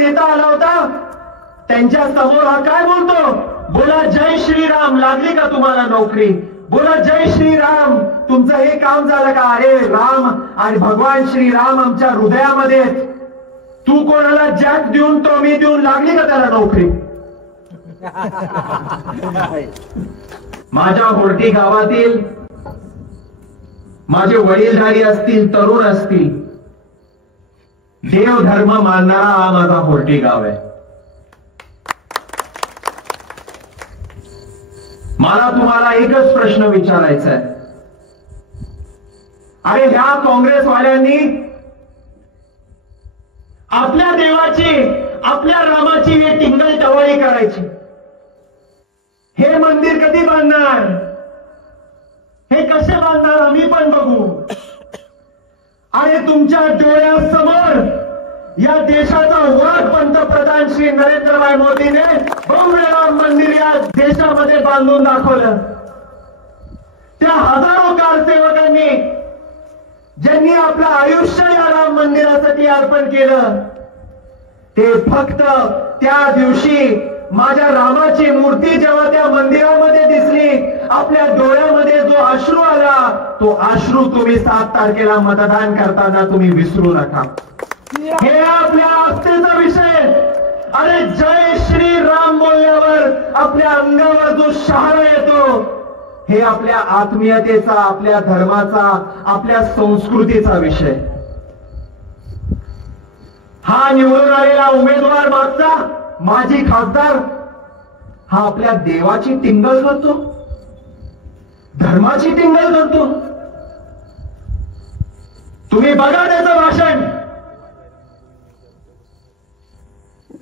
नेता आला होता, त्यांच्या समोर हा काय बोलतो, बोला जय श्रीराम, लागली का तुम्हाला नोकरी, बोला जय श्रीराम, तुमचं हे काम झालं का, अरे राम आणि भगवान श्रीराम आमच्या हृदयामध्ये, तू कोणाला जॅक देऊन टॉमी देऊन लागली का त्याला नोकरी. माझ्या होर्टी गावातील माझे वडीलधारी असतील, तरुण असतील, देव धर्म मानणारा हा माझा होर्टी गाव आहे. मला तुम्हाला एकच प्रश्न विचारायचा आहे, अरे ह्या काँग्रेसवाल्यांनी आपल्या देवाची, आपल्या रामाची हे टिंगल टवाळी करायची, हे मंदिर कधी बांधणार, हे कसे बांधणार आम्ही पण बघू. आणि तुमच्या डोळ्यासमोर या देशाचा वाघ पंतप्रधान श्री नरेंद्रभाई मोदीने भव्य राम मंदिर या देशामध्ये बांधून दाखवलं. त्या हजारो कारसेवकांनी ज्यांनी आपलं आयुष्य या राम मंदिरासाठी अर्पण केलं, ते फक्त त्या दिवशी माझ्या रामाची मूर्ती जेव्हा त्या मंदिरामध्ये दिसली, आपल्या डोळ्यामध्ये जो अश्रू आला, तो अश्रू तुम्ही 7 तारखेला मतदान करताना तुम्ही विसरू नका. हे आपल्या आस्थेचा विषय. अरे जय श्री राम बोलल्यावर आपल्या अंगावर जो शहारा येतो, हे आपल्या आत्मीयतेचा, आपल्या धर्माचा, आपल्या संस्कृतीचा विषय. हा निवडून आलेला उमेदवार मागचा माजी खासदार हा आपल्या देवाची टिंगल करतो, धर्माची टिंगल करतो. तुम्ही बघा त्याचं भाषण.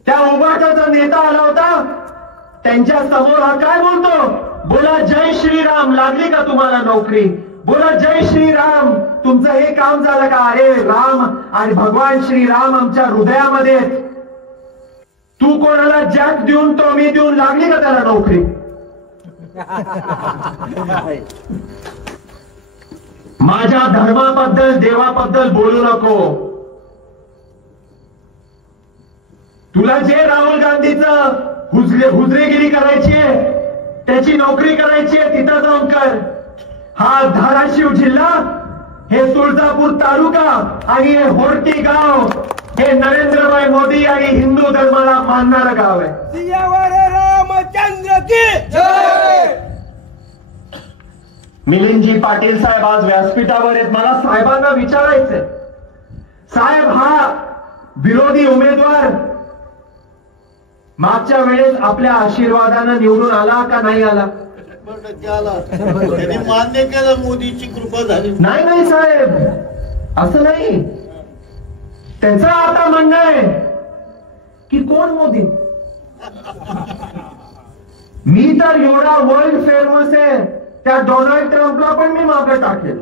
त्या उभाटाचा नेता आला होता, त्यांच्या समोर हा काय बोलतो, बोला जय श्रीराम, लागली का तुम्हाला नोकरी, बोला जय श्रीराम, तुमचं हे काम झालं का, अरे राम आणि भगवान श्रीराम आमच्या हृदयामध्ये, तू कोणाला जॅक देऊन टॉमी देऊन लागली का त्याला नोकरी. माझ्या धर्माबद्दल, देवाबद्दल बोलू नको. तुला जे राहुल गांधीचं हुजरेगिरी करायची आहे, त्याची नोकरी करायची आहे, तिथं जाऊन कर. हा धाराशिव जिल्हा, हे तुळजापूर तालुका आणि हे होर्टी गाव, हे नरेंद्रभाई मोदी आणि हिंदू धर्माला मानणारं गाव आहे. सियावर रामचंद्र की जय. मिलिंदजी पाटील साहेब आज व्यासपीठावर आहेत. मला साहेबांना विचारायचंय, साहेब हा विरोधी उमेदवार मागच्या वेळेस आपल्या आशीर्वादानं निवडून आला का नाही आला. त्यांनी मान्य केलं, मोदीची कृपा झाली. नाही साहेब, असं नाही. त्याचं आता म्हणणं आहे की कोण मोदी. मी तर एवढा वर्ल्ड फेमस आहे, त्या डोनाल्ड ट्रम्पला पण मी मागे टाकेल.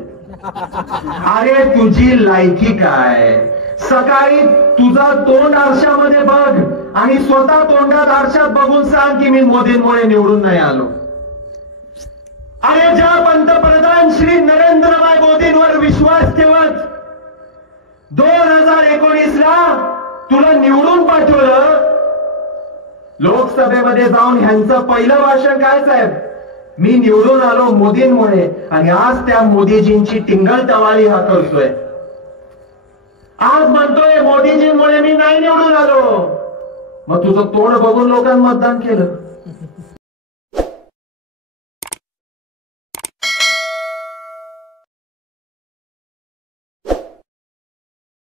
अरे तुझी लायकी काय. सकाळी तुझा तोंड आरशामध्ये बघ आणि स्वतः तोंडात आरशात बघून सांग की मी मोदींमुळे निवडून नाही आलो. अरे ज्या पंतप्रधान श्री नरेंद्रभाई मोदींवर विश्वास ठेवत 2019 ला तुला निवडून पाठवलं, लोकसभेमध्ये जाऊन ह्यांचं पहिलं भाषण काय साहेब, मी निवडून आलो मोदींमुळे, आणि आज त्या मोदीजींची टिंगल टवाळी हा करतोय. आज म्हणतोय मोदीजींमुळे मी नाही निवडून आलो. मग तुझं तोंड बघून लोकांनी मतदान केलं.